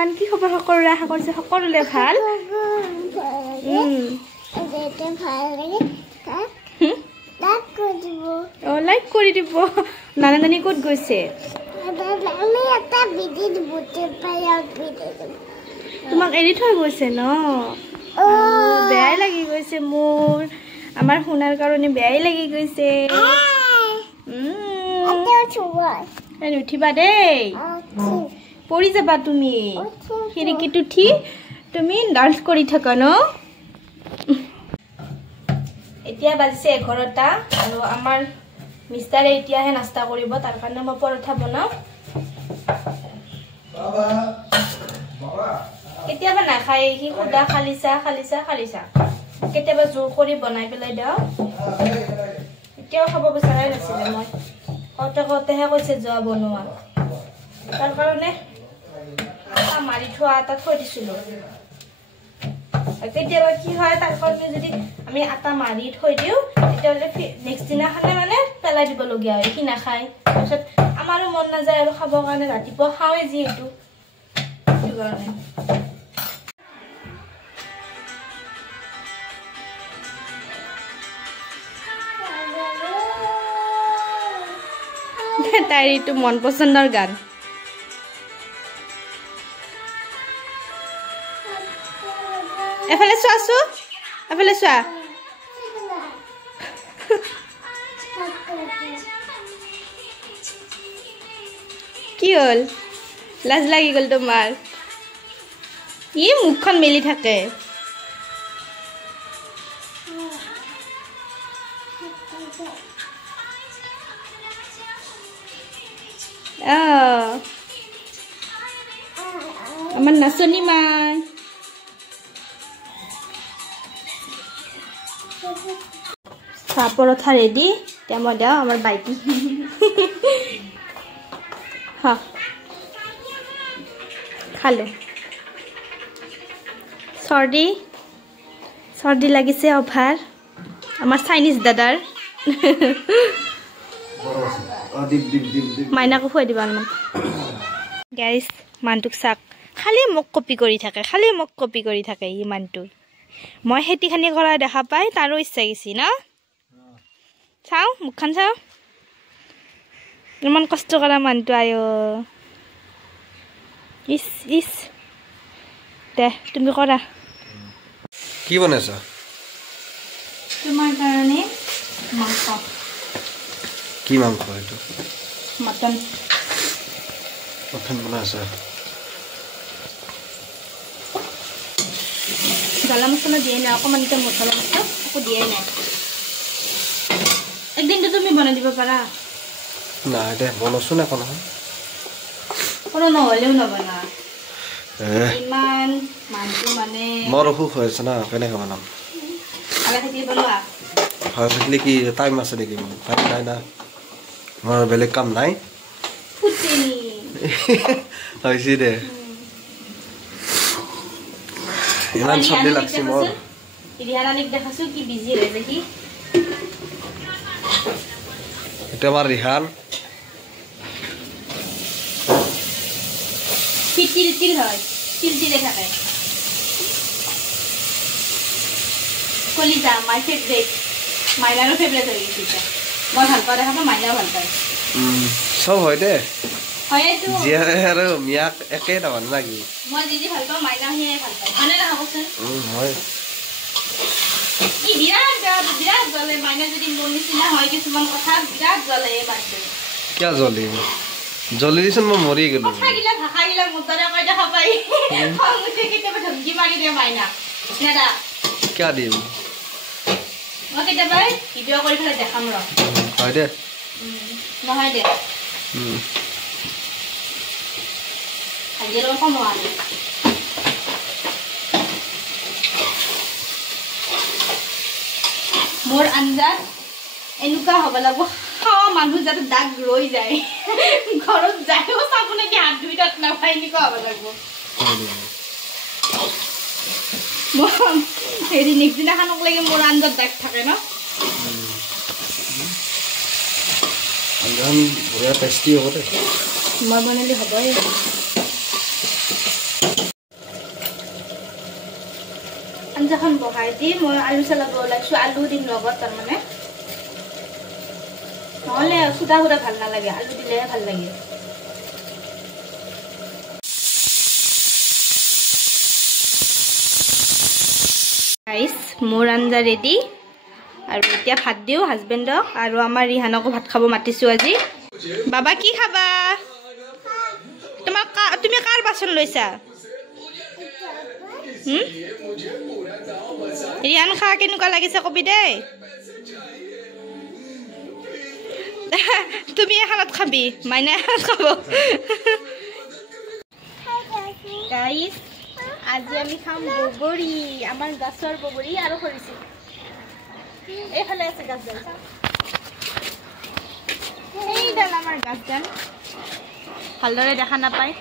everyone কি খবৰ সকলোৰে আশা কৰিছে সকলোৰে ভাল লাইক কৰি দিব নানা নানি ক'ত গৈছে তোমাক এৰি থৈ গৈছে ন বেয়াই লাগি গৈছে মোৰ আমাৰ শুনাৰ কাৰণে বেয়াই লাগি গৈছে উঠিবা দেই পৰি যাবা তুমি খিৰিকীত উঠি তুমি ডান্স কৰি থাকা ন এতিয়া বাজিছে 11টা আৰু আমাৰ মিষ্টাৰে এতিয়াহে নাস্তা কৰিব তাৰ কাৰণে মই পৰঠা বনাও কেতিয়াবা নাখায় কি খুদা খালিছা কেতিয়াবা জোৰ কৰি বনাই পেলাই দিওঁ এতিয়াও খাব বিচাৰাই নাছিলে মই কওঁতেহে কৈছে যোৱা বনোৱা তাৰ কাৰণে মাৰি থোৱা আটা থৈ দিছিলোঁ কেতিয়াবা কি হয় তাৰ কাৰণে যদি আমি আটা মাৰি থৈ দিওঁ তেতিয়াহ'লে নেক্সট দিনাখনে মানে পেলাই দিবলগীয়া হয় সি নাখায় তাৰপিছত আমাৰো মন নাযায় আৰু খাবৰ কাৰণে ৰাতিপুৱা খাওঁৱে যিহেতু সেইটো কাৰণে তাইৰ এইটো মন পচন্দৰ গান এফালে চোৱা কি হ'ল লাজ লাগি গ'ল তোমাৰ ই মুখখন মেলি থাকে আমাৰ নাচনি মাই চাহ পৰঠা ৰেডি মই দিওঁ আমাৰ বাইটি খালো চৰ্দি লাগিছে অভাৰ আমাৰ চাইনিজ দাদাৰ মাইনাকো খুৱাই দিবা অলপমান গাইজ মানটোক চাক খালি মোক কপি কৰি থাকে ই মানটো মই খেতিখানি কৰা দেখা পাই তাৰো ইচ্ছা গেছি ন চাওঁ মুখখন চাওঁ ইমান কষ্ট কৰা মানটো আয় ইস দে তুমি কৰা কি বনাইছা তোমাৰ কাৰণে মাংস কি মাংস এইটো মটন বনাইছা জ্বালা মছলা দিয়ে নাই অকণমান এতিয়া মছলা একো দিয়ে নাই একদিনটো তুমি বনাই দিব পাৰা নাই দে বনাইছো না কোনো নহ'লেও নবনা ইমান মানটো মানে মোৰ অসুখ হৈ আছে না কেনেকৈ বনাম ভালে থাকিলে বনোৱা ভালে থাকিলে কি টাইম আছে নেকি টাইম নাই না মোৰ বেলেগ কাম নাই হৈছে দে ইমান চব্জি লাগছে মোৰ ৰিহানানিক দেখাছো কি বিজি হৈ যায় কি এটা আমাৰ ৰিহান তিল হয় তিলে থাকে কলিজা মাই ফেভৰেট মাইনাৰো ফেভৰেট হৈ গৈছে মই ভাল পাওঁ দেখা পাওঁ মাইনাও ভাল পায় চব হয় দে হয়তো জীয়াৰে আৰু মিয়াক একেই নহয় নাকি মই যি ভাল পাওঁ মাইনাও সিয়ে ভাল পায় হয়নে নহ'বচোন হয় ই বিৰাট জ্বলে মাইনা যদি মোৰ নিচিনা হয় কিছুমান কথা বিৰাট জ্বলে এই বাচ্চা কিয় জ্বলি দিছোন মই মৰি গ'লো কথাগিলা ভাষাগিলা মুতৰে কৈ দেখা পাই খং উঠে কেতিয়াবা ধমকি মাৰি দিয়ে মাইনা নেদা কিয় দিম মই কেতিয়াবা ভিডিঅ' কৰি পেলাই দেখাম ৰ হয় দে নহয় দে আজিৰ লগত নোৱাৰি মোৰ আঞ্জাত এনেকুৱা হ'ব লাগিব খাৱা মানুহ যাতে দাগ ৰৈ যায় ঘৰত যায়ও চাবোনে কি হাত ধুই তাত নাপায় এনেকুৱা হ'ব লাগিব হেৰি নেক্সট দিনাখনক লাগি মোৰ আঞ্জাত দাগ থাকে ন আঞ্জাখন বঢ়িয়া টেষ্টি হ'ব দে মই বনালে হ'বই আঞ্জাখন বহাই দি মই আলু চালাব ওলাইছো আলু দিম লগত তাৰমানে নহলে সুদা সুদা ভাল নালাগে আলু দিলেহে ভাল লাগে গাইস মোৰ আঞ্জা ৰেডি আৰু এতিয়া ভাত দিও হাজবেণ্ডক আৰু আমাৰ ৰিহানকো ভাত খাব মাতিছো আজি বাবা কি খাবা তুমি কাৰ বাচন লৈছা ৰিহান খা কেনেকুৱা লাগিছে কবি দেই তুমি এখনত খাবি মাইনা এখনত খাব গাইস আজি আমি খাম বগৰী আমাৰ গাছৰ বগৰী আৰু খৰিছে এইফালে আছে গাছডাল এইডাল আমাৰ গাছডাল ভালদৰে দেখা নাপায়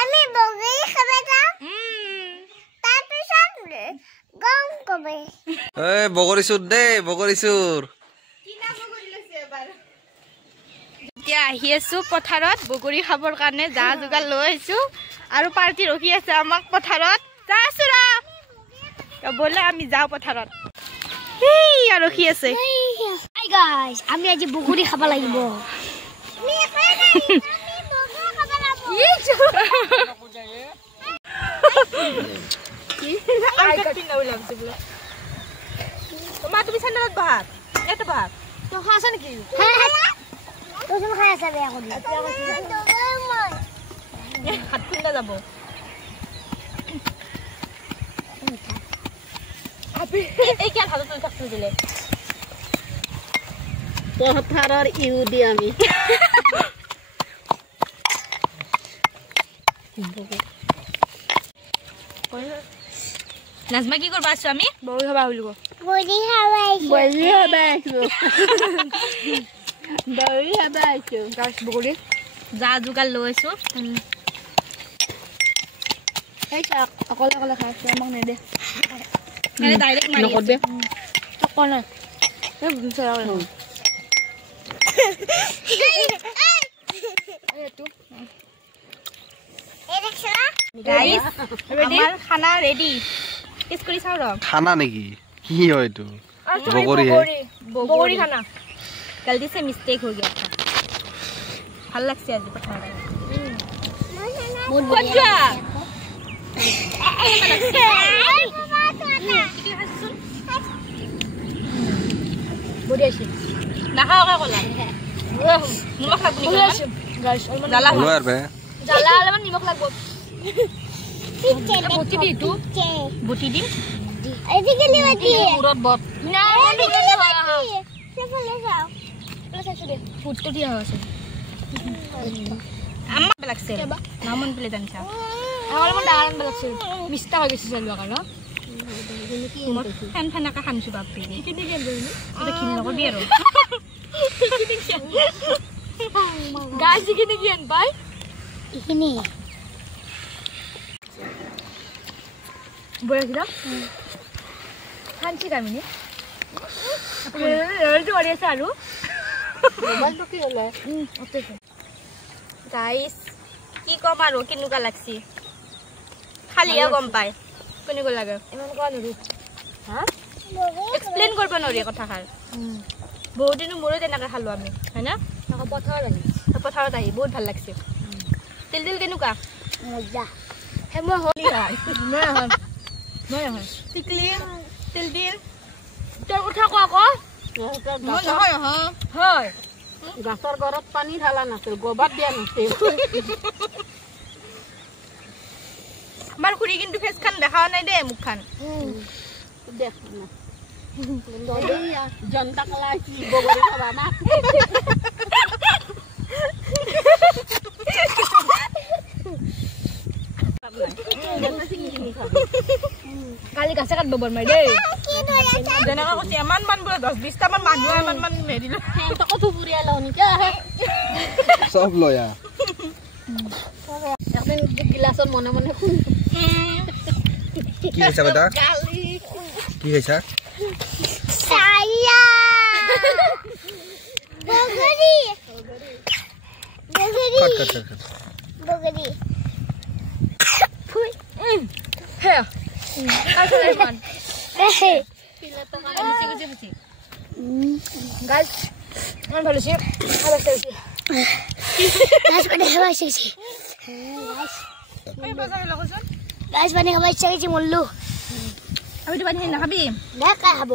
আমি বগৰী খাব যাম তাৰপিছত গম কবি বগৰী চুৰ দেই বগৰী চুৰ এতিয়া আহি আছো পথাৰত বগৰী খাবৰ কাৰণে যা যোগাৰ লৈ আহিছো আৰু পাৰ্টি ৰখি আছে আমাক পথাৰত যা আছো বলে আমি যাওঁ পথাৰত ৰখি আছে হাই গাইস আমি আজি বগৰী খাব লাগিব তুমি চেন্দেলত বহা ইয়াতে বহা তই খোৱা আছে নেকি তোজন খাই আছে বেয়া কৰি হাত খুন্দা যাব এই কিয় হাতত তুলি থাকতো দিলে পথাৰৰ ইউ দি আমি নাজমা কি কৰবা আছো আমি বগৰী খাবা বুলিব বগৰী খাবাইছো বগৰী যা যোগাৰ লৈ আছো অকলে অকলে খাইছো আমাক নেদে ডাইৰেক্ট নকৰবে অকলে আমাৰ খানা ৰেডি টেষ্ট কৰি চাওঁ ৰ খানা নেকি কি হয় এইটো বগৰী খানা गलती से मिस्टेक हो गया था ভাল লাগছে আজি কথা ফুটটো দিয়া আছে আমার লাগছে নামন প্লে জানছা আমার মন ডান লাগছে মিষ্টা হয়ে গেছে চলবা কারণ ফ্যান ফ্যানাকা খানছু বাপি কিনি গেল এটা কিন নকবি আর গাছ কিনি গিয়েন ভাই ইখিনি বড় কিরা খানছি কামিনি রেড ওড়িয়েছে আলু গাইস কি কম আৰু কেনেকুৱা লাগছি খালিয়ে গম পায় কেনেকুৱা লাগে ইমান কোৱা নৰি হা এক্সপ্লেইন কৰিব নৰি কথাষাৰ বহুত দিন মোৰে তেনেকৈ খালো আমি হয় না পথাৰত আহি বহুত ভাল লাগছে তেল তেল কেনেকুৱা মজা হেমা হলি মই টিকলি তেল তেল তোৰ কথা কোৱা আকৌ হয় গাছৰ গৰত পানী ঢালা নাছিল গোবৰ দিয়া নাছিল আমাৰ খুৰী কিন্তু ফেচ খান দেখাও নাই দে মুখ খান দেখ না জনতা কলাইছি বগৰী খাবা না কালি গাছে কাটব বৰ মাই দেই যেনেকৈ কৈছে ইমান মান বোলে 10-20টা মান মানুহ ইমান মান মেৰিলো কতো পুৰিয়া লওঁ নেকি চব লয়া এখন গিলাসৰ মনে মনে কি কৈছা বেটা কি কৈছা সায়া বগৰী বগৰী কাট বগৰী হে আসলে মান গাইস আমি ভালো আছি খাবার খাইছি গাছ পানি খাবার শিখছি এই বাজারে লাগছন গাছ পানি খাবার শিখছি মল্লু আমি তো পানি না খাবি দে কাই খাব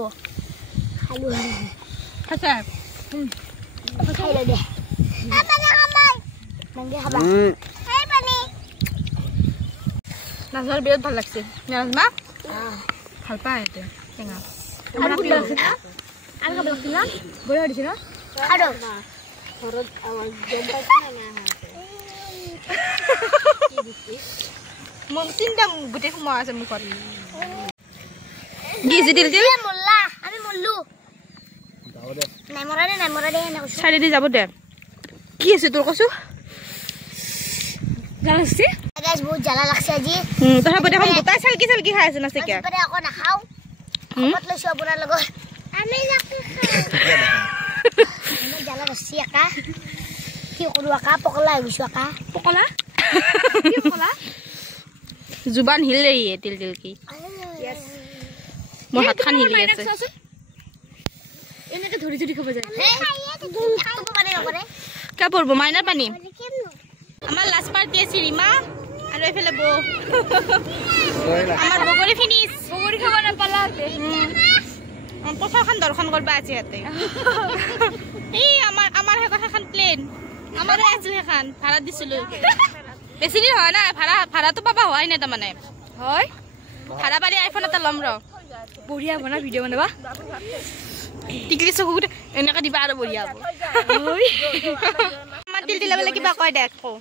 খালু খাসা খাই লে দে পানি খাবাই নঙ্গে খাবা এই পানি নাজমার বিরাট ভালো লাগছে নাজমা ভাল পায় এটা টেঙা আমার আপনি লাগছে না আর খাবার লাগছে না বড় হয়েছে না খাড়ো ঘৰত আমাৰ গম পাইছে না মন চিন্তা গুটে সময় আছে মুখত গিজি দিল দিল মোল্লা আমি মল্লু নাই মৰা দে না ছাড়ি দি যাব দে কি আছে তোর কসু জানাসি গাছ বহুত জ্বালা লাগছে আজি তথাপি দেখোন গোটাই চালকি চালকি খাই আছে না চিকে পরে আকৌ নাখাও কমত লৈছো আপোনাৰ লগত আমি নাকি আমি জ্বালা লাগছি একা কি কৰো একা পকলা হৈ গৈছো একা পকলা কি পকলা জুবান হিল रही है तिल तिल की মোৰ হাত খান হিলি আছে এনেকে ধৰি ধৰি খাব যায় খাব পাৰে নকৰে কা পৰব মাইনাৰ পানী আমাৰ লাষ্ট পাৰ্টি আছে ৰিমা আৰু এফালে বৌ আমাৰ বগৰী ফিনিশ বগৰী খাব নাপালা পথাৰখন দৰ্শন কৰিব আছে ইয়াতে এই আমাৰ হেখন প্লেন আমাৰো আছিল হেখন ভাড়া দিছিলো বেছি দিন হয় না ভাড়াটো পাবা হয় নাই তাৰমানে হয় ভাড়া পাৰি আইফোন এটা ল'ম ৰ বঢ়িয়া বনা ভিডিঅ' বনাবা টিকলি চকু এনেকৈ দিবা আৰু বঢ়িয়া হ'ব আমাৰ তিল তিলা বোলে কিবা কয় দে আকৌ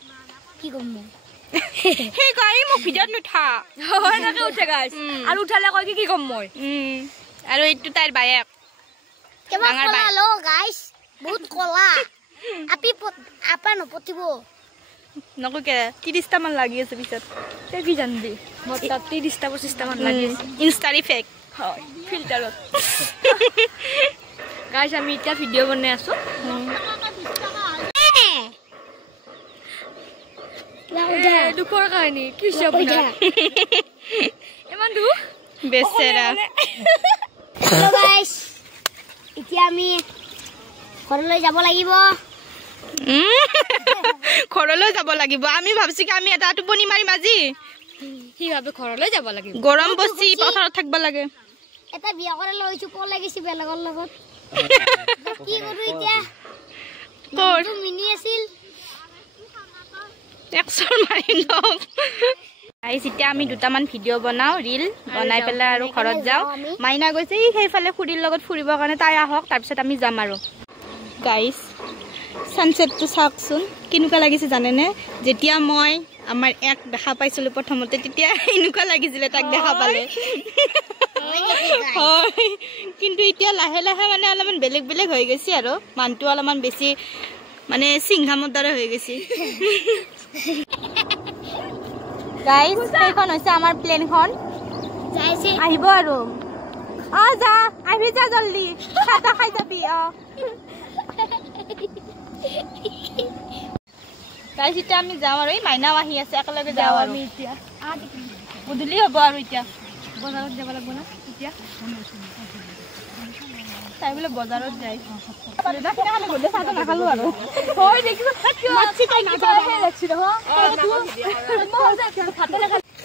কি কম মই সেই কয় মোক ভিডিঅ'ত নুঠা এনেকৈ উঠে গাইছ আৰু উঠালে কয় কি কম মই আৰু এইটো তাইৰ বায়েক কেবা কলা লো গাইস বহুত কলা আপা নপতিব নককে 30টা মান লাগি আছে পিছত তই কি জানবি মোৰ তাত 30টা 25টা মান লাগি আছে ইনষ্টাৰ ইফেক্ট হয় ফিল্টাৰত গাইস আমি এটা ভিডিঅ' বনাই আছো দুখৰ কাহিনী কি আপোনাৰ ইমান দুখ বেচেৰা হেল্ল গাইস এতিয়া আমি ঘৰলৈ যাব লাগিব ঘৰলৈ যাব লাগিব আমি ভাবছি কি আমি এটা টোপনি মাৰিম আজি কি ভাবে ঘৰলৈ যাব লাগিব গৰম বসি পথাৰত থাকিব লাগে এটা বিয়া কৰে লৈছো পল লাগিছে বেলেগৰ লগত কি কৰো এতিয়া কোৰ মিনি আছিল এক্সৰ মাৰি লওক গাইস এতিয়া আমি দুটামান ভিডিঅ' বনাও ৰিল বনাই পেলাই আৰু ঘৰত যাওঁ মাইনা গৈছে সেইফালে খুৰীৰ লগত ফুৰিবৰ কাৰণে তাই আহক তাৰপিছত আমি যাম আৰু গাইস সানসেটটো চাওকচোন কেনেকুৱা লাগিছে জানেনে যেতিয়া মই আমাৰ এক দেখা পাইছিলোঁ প্ৰথমতে তেতিয়া এনেকুৱা লাগিছিলে তাক দেখা পালে হয় কিন্তু এতিয়া লাহে লাহে মানে অলপমান বেলেগ বেলেগ হৈ গৈছে আৰু মানটো অলপমান বেছি মানে সিংহামৰ দৰে হৈ গৈছে গাইস এইখন হৈছে আমাৰ প্লেনখন যাইছে আহিব আৰু যা আহিবি যা জলদি খাতা খাই যাবি গাইস এতিয়া আমি যাওঁ আৰু এই মাইনাও আহি আছে একেলগে যাওঁ আৰু এতিয়া গধূলি হ'ব আৰু এতিয়া বজাৰত যাব লাগিব না এতিয়া তাই বোলে বজাৰত যায় নাখালো আৰু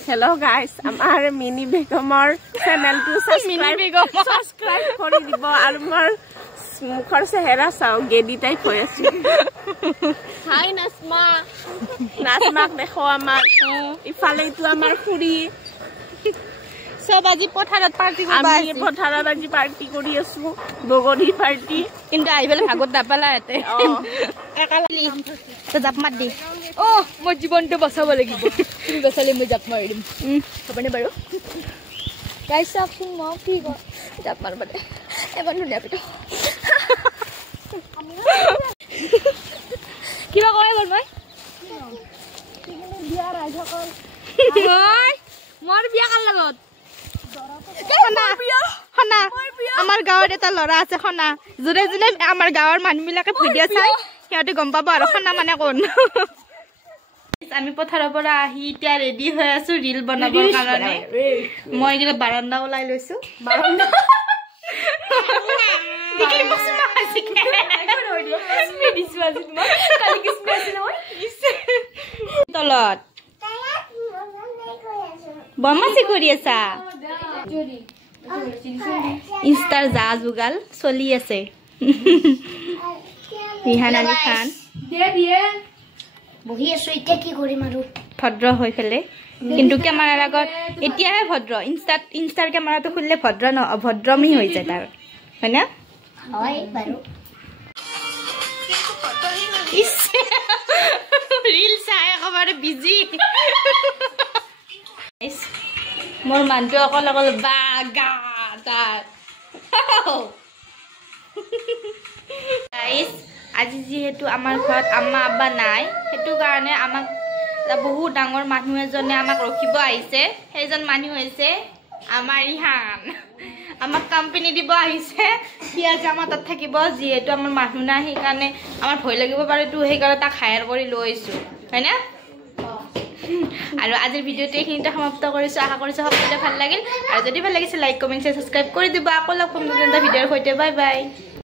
হেল্ল' গাইজ আমাৰ মিনি বেগমৰ চেনেলটো ছাবস্ক্ৰাইব কৰি দিব আৰু মোৰ মুখৰ চেহেৰা চাওঁ গেডি টাইপ হৈ আছো হাই নাজমাক দেখো আমাৰ ইফালে এইটো আমাৰ খুৰী সব আজি পথাৰত পাৰ্টি আমি পথাৰত আজি পাৰ্টি কৰি আছো বগৰী পাৰ্টি কিন্তু আহি পেলাই ভাগত নাপালা ইয়াতে জাপ মাত দি মই জীৱনটো বচাব লাগিব তুমি বচালে মই জাপ মাৰি দিম হ'বনে বাৰু গাইছ চাওকচোন মই কি কওঁ জাপ মাৰ মানে এবাৰ ধুনীয়া পিঠা কিবা কয় বল মই মোৰ বিয়া কাৰ লগত খনা আমাৰ গাঁৱত এটা ল'ৰা আছে খনা যোনে যোনে আমাৰ গাঁৱৰ মানুহবিলাকে ভিডিঅ' চাই সিহঁতে গম পাব আৰু খনা মানে কোন আমি পথাৰৰ পৰা আহি এতিয়া ৰেডি হৈ আছো ৰিল বনাবৰ কাৰণে মই এইগিলা বাৰান্দা ওলাই লৈছো বাৰান্দা দেখি মছমা আছে কে স্মে দিছো আজি তোমাক কালি কি স্মে আছিল মই তলত বমাসি কৰি আছা ইনষ্টাৰ যা যোগাল চলি আছে ৰিহান আলী খান বহি আছো এতিয়া কি কৰিম আৰু ভদ্ৰ হৈ ফেলে কিন্তু কেমেৰাৰ আগত এতিয়াহে ভদ্ৰ ইনষ্টাৰ কেমেৰাটো খুলিলে ভদ্ৰ ন অভদ্ৰমী হৈ যায় তাৰ হয় না হয় বাৰু ৰিল চাই একেবাৰে বিজি মোৰ মানুহটো অকল অকল বাগা তাৰ আজি যিহেতু আমাৰ ঘৰত আম্মা আব্বা নাই সেইটো কাৰণে আমাক বহুত ডাঙৰ মানুহ এজনে আমাক ৰখিব আহিছে সেইজন মানুহ হৈছে আমাৰ ৰিহান আমাক কোম্পানী দিব আহিছে সি আজি আমাৰ তাত থাকিব যিহেতু আমাৰ মানুহ নাই সেইকাৰণে আমাৰ ভয় লাগিব পাৰে তো সেইকাৰণে তাক হায়াৰ কৰি লৈছোঁ হয় না আৰু আজিৰ ভিডিঅ'টো এইখিনিতে সমাপ্ত কৰিছোঁ আশা কৰিছোঁ সকলোৰে ভাল লাগিল আৰু যদি ভাল লাগিছে লাইক কমেণ্ট শ্বেয়াৰ ছাবস্ক্ৰাইব কৰি দিবা আকৌ লগ পাম নতুন এটা ভিডিঅ'ৰ সৈতে বাই বাই